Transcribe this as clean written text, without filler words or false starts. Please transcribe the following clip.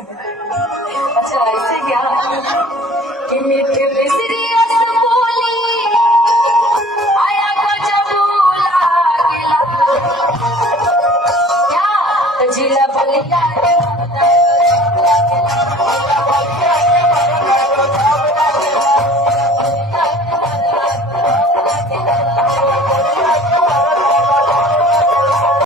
अच्छा ऐसे क्या कि मीठे मिश्री रस बोली आया गजब लागेला क्या जिला बलिया